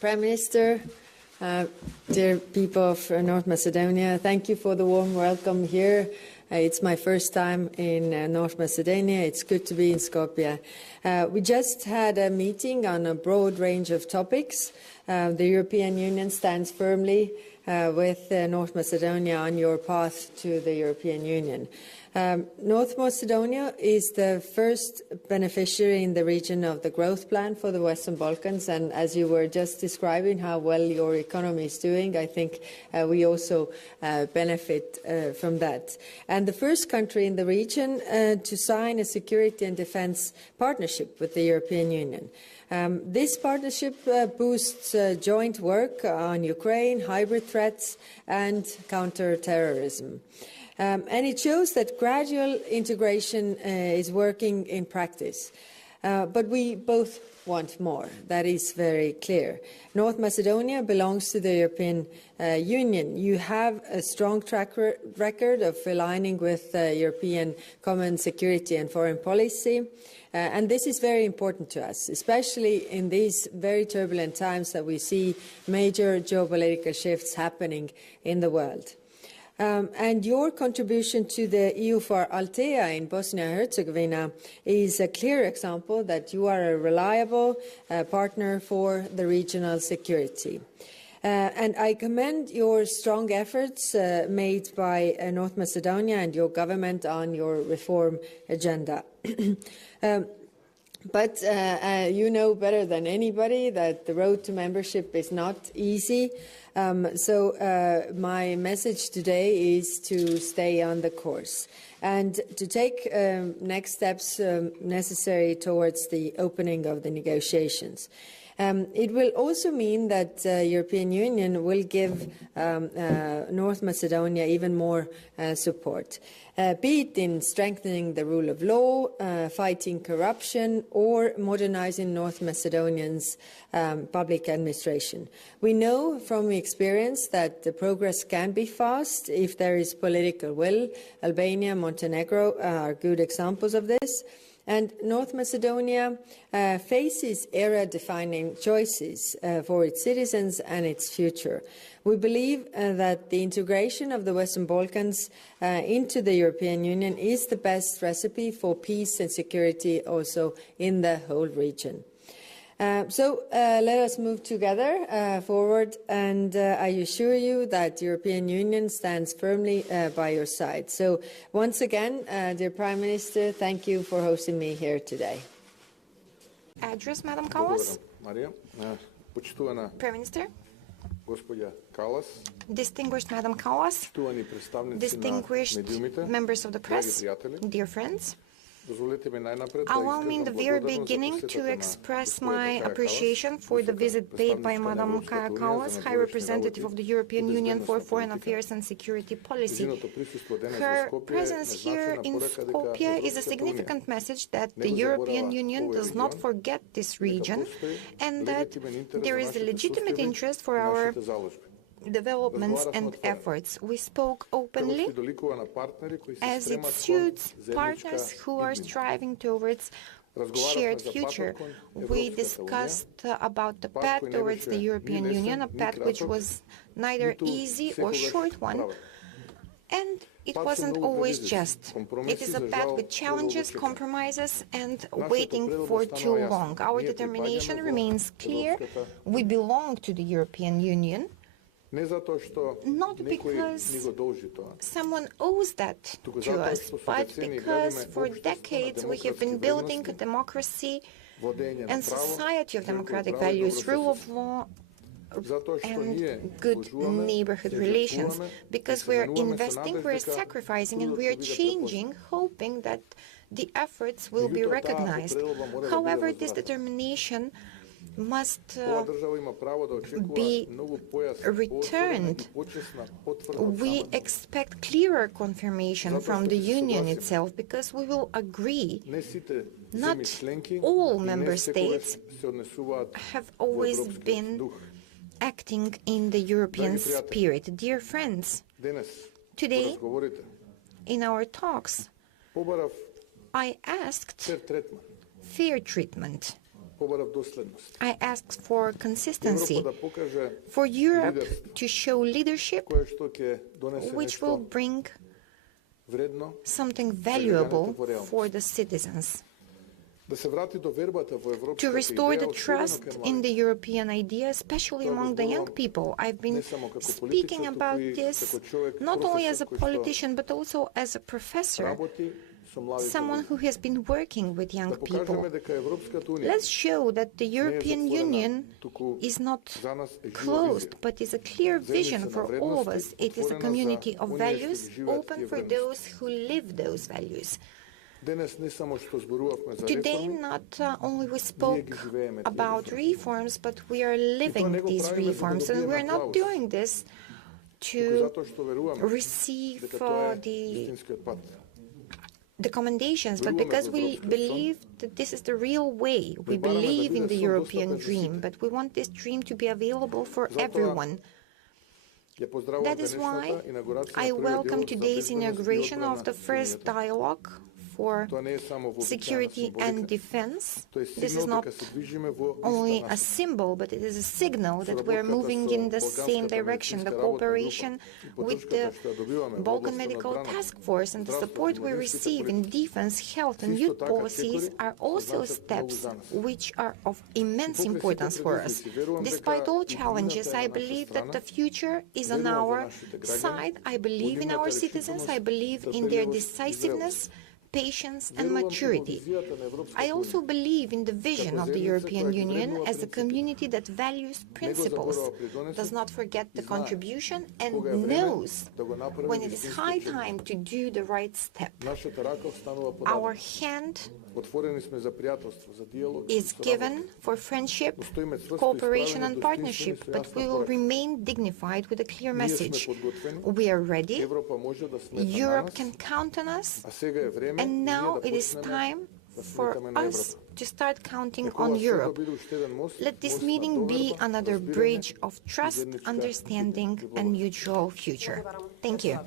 Prime Minister, dear people of North Macedonia, thank you for the warm welcome here. It's my first time in North Macedonia. It's good to be in Skopje. We just had a meeting on a broad range of topics. The European Union stands firmly with North Macedonia on your path to the European Union. North Macedonia is the first beneficiary in the region of the growth plan for the Western Balkans, and as you were just describing how well your economy is doing, I think we also benefit from that. And the first country in the region to sign a security and defence partnership with the European Union. This partnership boosts joint work on Ukraine, hybrid threats and counter-terrorism. And it shows that gradual integration is working in practice. But we both want more. That is very clear. North Macedonia belongs to the European Union. You have a strong track record of aligning with European common security and foreign policy. And this is very important to us, especially in these very turbulent times that we see major geopolitical shifts happening in the world. And your contribution to the EU for Altea in Bosnia and Herzegovina is a clear example that you are a reliable partner for the regional security. And I commend your strong efforts made by North Macedonia and your government on your reform agenda. But you know better than anybody that the road to membership is not easy. So my message today is to stay on the course and to take next steps necessary towards the opening of the negotiations. It will also mean that the European Union will give North Macedonia even more support, be it in strengthening the rule of law, fighting corruption, or modernizing North Macedonians' public administration. We know from experience that the progress can be fast if there is political will. Albania, Montenegro are good examples of this. And North Macedonia faces era-defining choices for its citizens and its future. We believe that the integration of the Western Balkans into the European Union is the best recipe for peace and security also in the whole region. So let us move together forward, and I assure you that the European Union stands firmly by your side. So once again, dear Prime Minister, thank you for hosting me here today. Address, Madam Kallas. Prime Minister. Distinguished Madam Kallas. Distinguished members of the press, dear friends. Allow me in the very beginning to express my appreciation for the visit paid by Madam Kaja Kallas, High Representative of the European Union for Foreign Affairs and Security Policy. Her presence here in Skopje is a significant message that the European Union does not forget this region and that there is a legitimate interest for our developments and efforts. We spoke openly as it suits partners who are striving towards shared future. We discussed about the path towards the European Union, a path which was neither easy or short one, and it wasn't always just. It is a path with challenges, compromises, and waiting for too long. Our determination remains clear. We belong to the European Union, not because someone owes that to us, but because for decades we have been building a democracy and society of democratic values, rule of law, and good neighborhood relations. Because we are investing, we are sacrificing, and we are changing, hoping that the efforts will be recognized. However, this determination must be returned. We expect clearer confirmation from the Union itself because we will agree not all member states have always been acting in the European spirit. Dear friends, today in our talks I asked fair treatment I ask for consistency, for Europe to show leadership which will bring something valuable for the citizens. To restore the trust in the European idea, especially among the young people. I've been speaking about this not only as a politician, but also as a professor, someone who has been working with young people. Let's show that the European Union is not closed, but is a clear vision for all of us. It is a community of values, open for those who live those values. Today, not only we spoke about reforms, but we are living these reforms, and we're not doing this to receive the commendations, but because we believe that this is the real way. We believe in the European dream, but we want this dream to be available for everyone. That is why I welcome today's inauguration of the first dialogue for security and defense. This is not only a symbol, but it is a signal that we are moving in the same direction. The cooperation with the Balkan Medical Task Force and the support we receive in defense, health and youth policies are also steps which are of immense importance for us. Despite all challenges, I believe that the future is on our side. I believe in our citizens. I believe in their decisiveness, patience and maturity. I also believe in the vision of the European Union as a community that values principles, does not forget the contribution, and knows when it is high time to do the right step. Our hand is given for friendship, cooperation and partnership, but we will remain dignified with a clear message. We are ready. Europe can count on us. And now it is time for us to start counting on Europe. Let this meeting be another bridge of trust, understanding, and mutual future. Thank you.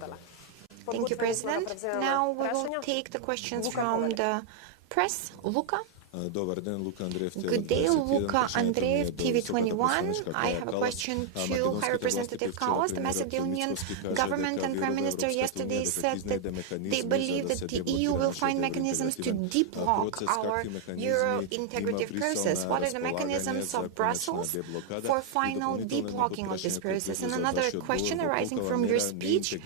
Thank you, President. Now we will take the questions from the press. Luca? Good day, Luca Andreev, TV21. I have a question to High Representative Kallas. The Macedonian government and Prime Minister yesterday said that they believe that the EU will find mechanisms to deblock our Euro-integrative process. What are the mechanisms of Brussels for final deblocking of this process? And another question arising from your speech,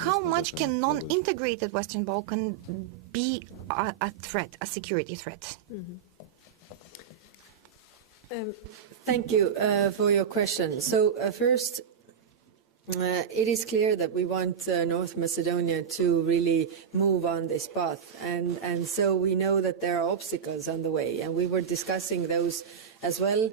how much can non-integrated Western Balkan be a threat, a security threat? Thank you for your question. So first, it is clear that we want North Macedonia to really move on this path, and so we know that there are obstacles on the way, and we were discussing those as well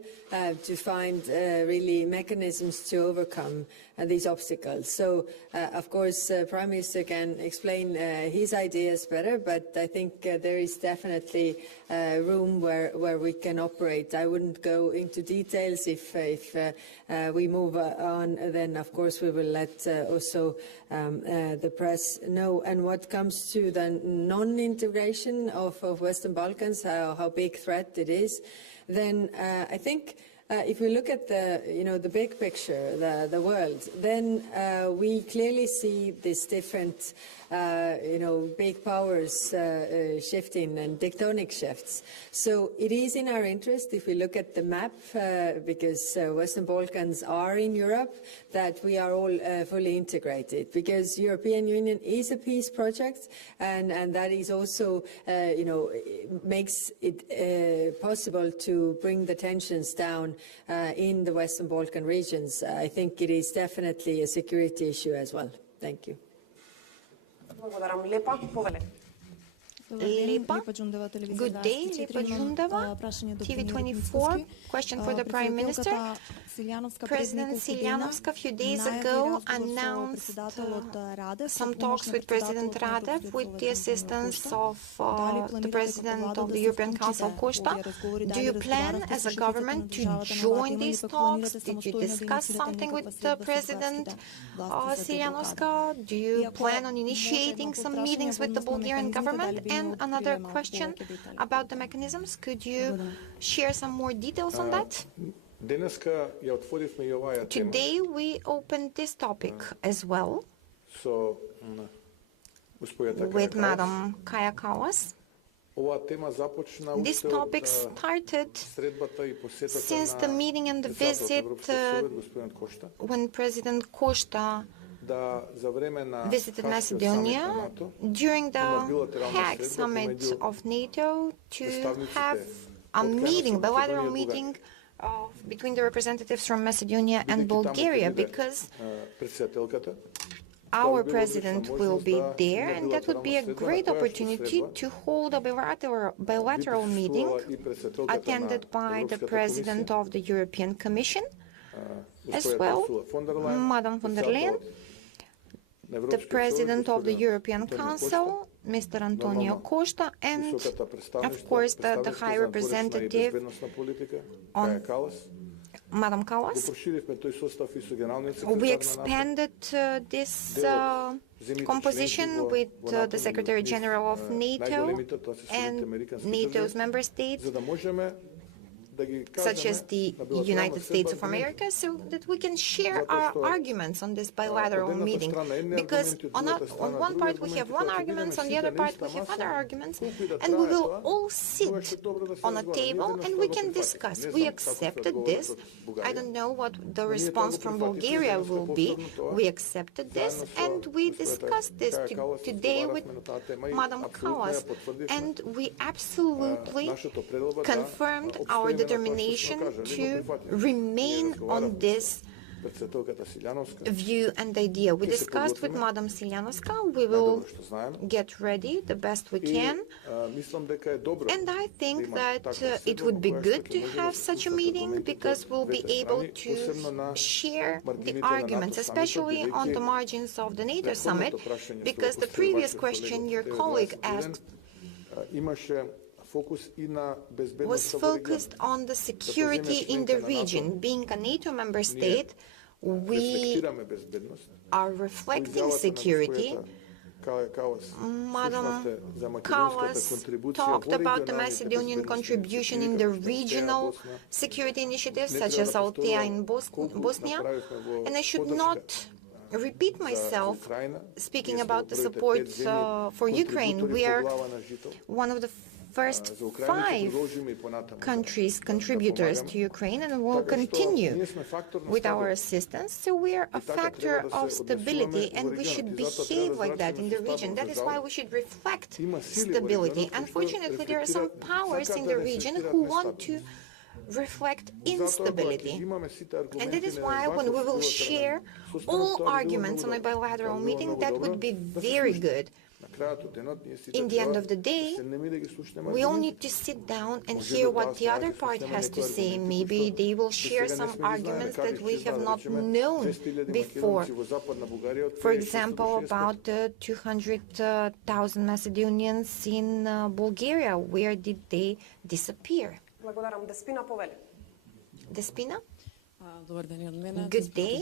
to find really mechanisms to overcome these obstacles. So, of course, Prime Minister can explain his ideas better, but I think there is definitely room where we can operate. I wouldn't go into details. If we move on, then of course we will let also the press know. And what comes to the non-integration of Western Balkans, how big threat it is, then I think if we look at the big picture, the world, then we clearly see these different big powers shifting and tectonic shifts. So it is in our interest, if we look at the map, because Western Balkans are in Europe, that we are all fully integrated, because European Union is a peace project, and that is also, makes it possible to bring the tensions down in the Western Balkan regions. I think it is definitely a security issue as well. Thank you. Lepa. Good day, Lepa Jundava, TV24. Question for the Prime Minister. President Siljanovska a few days ago announced some talks with President Radev with the assistance of the President of the European Council, Costa. Do you plan as a government to join these talks? Did you discuss something with the President Siljanovska? Do you plan on initiating some meetings with the Bulgarian government? Again, another question about the mechanisms. Could you share some more details on that? Today we opened this topic as well with Madam Kaja Kallas. This topic started since the meeting and the visit when President Costa visited Macedonia during the Hague summit of NATO to have a meeting, bilateral meeting between the representatives from Macedonia and Bulgaria, because our president will be there, and that would be a great opportunity to hold a bilateral meeting attended by the president of the European Commission, as well, Madam von der Leyen, the president of the European Council, Mr. Antonio Costa, and of course the High Representative on Madam Kallas. We expanded this composition with the Secretary General of NATO and NATO's member states, such as the United States of America, so that we can share our arguments on this bilateral meeting. Because on one part we have one argument, on the other part we have other arguments, and we will all sit on a table and we can discuss. We accepted this. I don't know what the response from Bulgaria will be. We accepted this and we discussed this today with Madam Kallas, and we absolutely confirmed our determination to remain on this view and idea. We discussed with Madam Siljanovska. We will get ready the best we can, and I think that it would be good to have such a meeting, because we'll be able to share the arguments, especially on the margins of the NATO summit, because the previous question your colleague asked was focused on the security in the region. Being a NATO member state, we are reflecting security. Madam Kallas talked about the Macedonian contribution in the regional security initiatives, such as Altea in Bosnia, and I should not repeat myself speaking about the support for Ukraine. We are one of the first 5 countries contributors to Ukraine, and will continue with our assistance. So we are a factor of stability, and we should behave like that in the region. That is why we should reflect stability. Unfortunately, there are some powers in the region who want to reflect instability. And that is why when we will share all arguments on a bilateral meeting, that would be very good. In the end of the day, we all need to sit down and hear what the other part has to say. Maybe they will share some arguments that we have not known before. For example, about the 200,000 Macedonians in Bulgaria. Where did they disappear? Despina? Good day.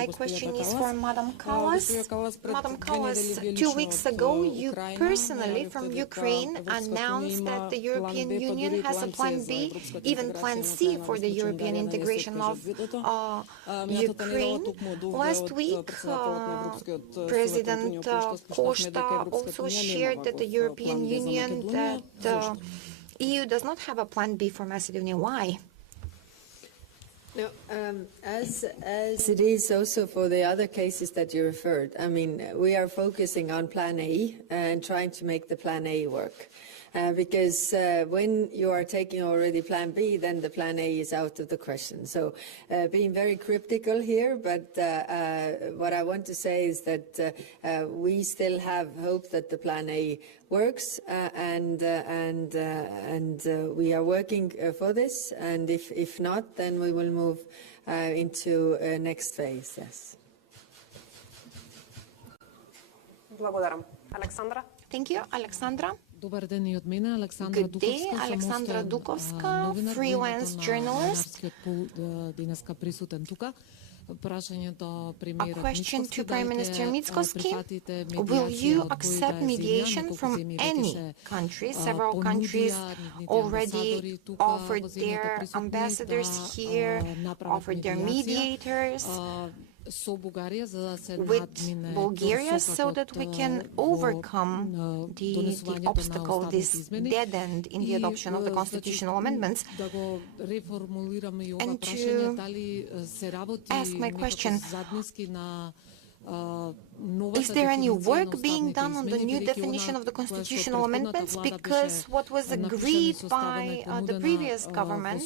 My question is for Madam Kallas. Madam Kallas, 2 weeks ago, you personally from Ukraine announced that the European Union has a Plan B, even Plan C for the European integration of Ukraine. Last week, President Costa also shared that the European Union, that the EU does not have a Plan B for Macedonia. Why? No, as it is also for the other cases that you referred, I mean, we are focusing on Plan A and trying to make the Plan A work. Because when you are taking already Plan B, then the Plan A is out of the question. So being very cryptical here, but what I want to say is that we still have hope that the Plan A works, and we are working for this. And if not, then we will move into next phase. Yes. Thank you, Alexandra. Добър ден и от мен, Александра Good day, Alexandra Dukovska, freelance journalist. Днеска присутен тук. A question to Prime Minister Mickoski. Will you accept mediation from any country? Several countries already offered their ambassadors here, offered their mediators with Bulgaria so that we can overcome the obstacle, this dead end in the adoption of the constitutional amendments. And to ask my question, is there any work being done on the new definition of the constitutional amendments? Because what was agreed by the previous government,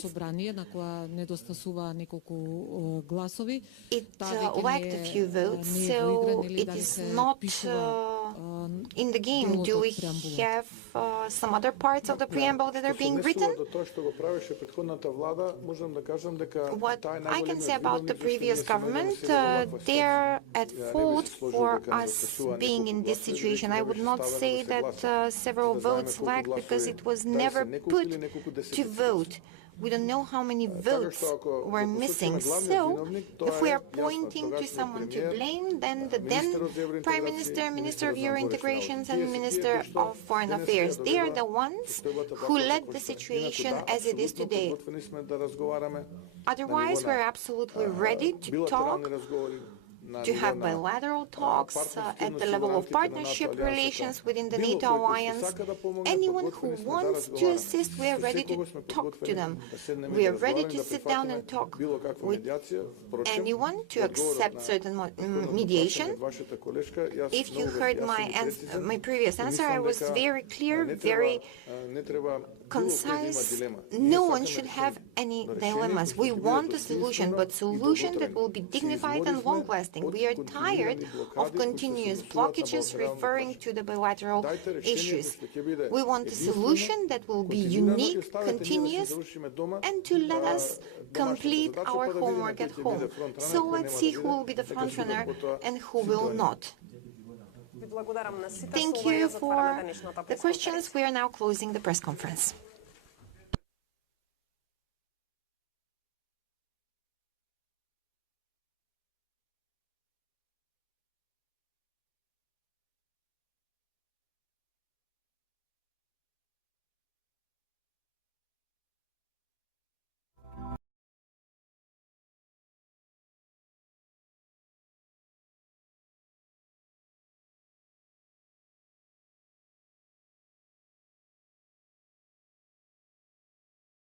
it lacked a few votes, so it is not in the game. Do we have some other parts of the preamble that are being written? What I can say about the previous government, they're at fault for us being in this situation. I would not say that several votes lacked because it was never put to vote. We don't know how many votes were missing. So, if we are pointing to someone to blame, then the then Prime Minister, Minister of Euro Integrations and Minister of Foreign Affairs, they are the ones who led the situation as it is today. Otherwise, we're absolutely ready to talk, to have bilateral talks at the level of partnership relations within the NATO alliance. Anyone who wants to assist, we are ready to talk to them. We are ready to sit down and talk with anyone to accept certain mediation. If you heard my previous answer, I was very clear, very concise. No one should have any dilemmas. We want a solution, but solution that will be dignified and long-lasting. We are tired of continuous blockages referring to the bilateral issues. We want a solution that will be unique, continuous, and to let us complete our homework at home. So let's see who will be the frontrunner and who will not. Thank you for the questions. We are now closing the press conference.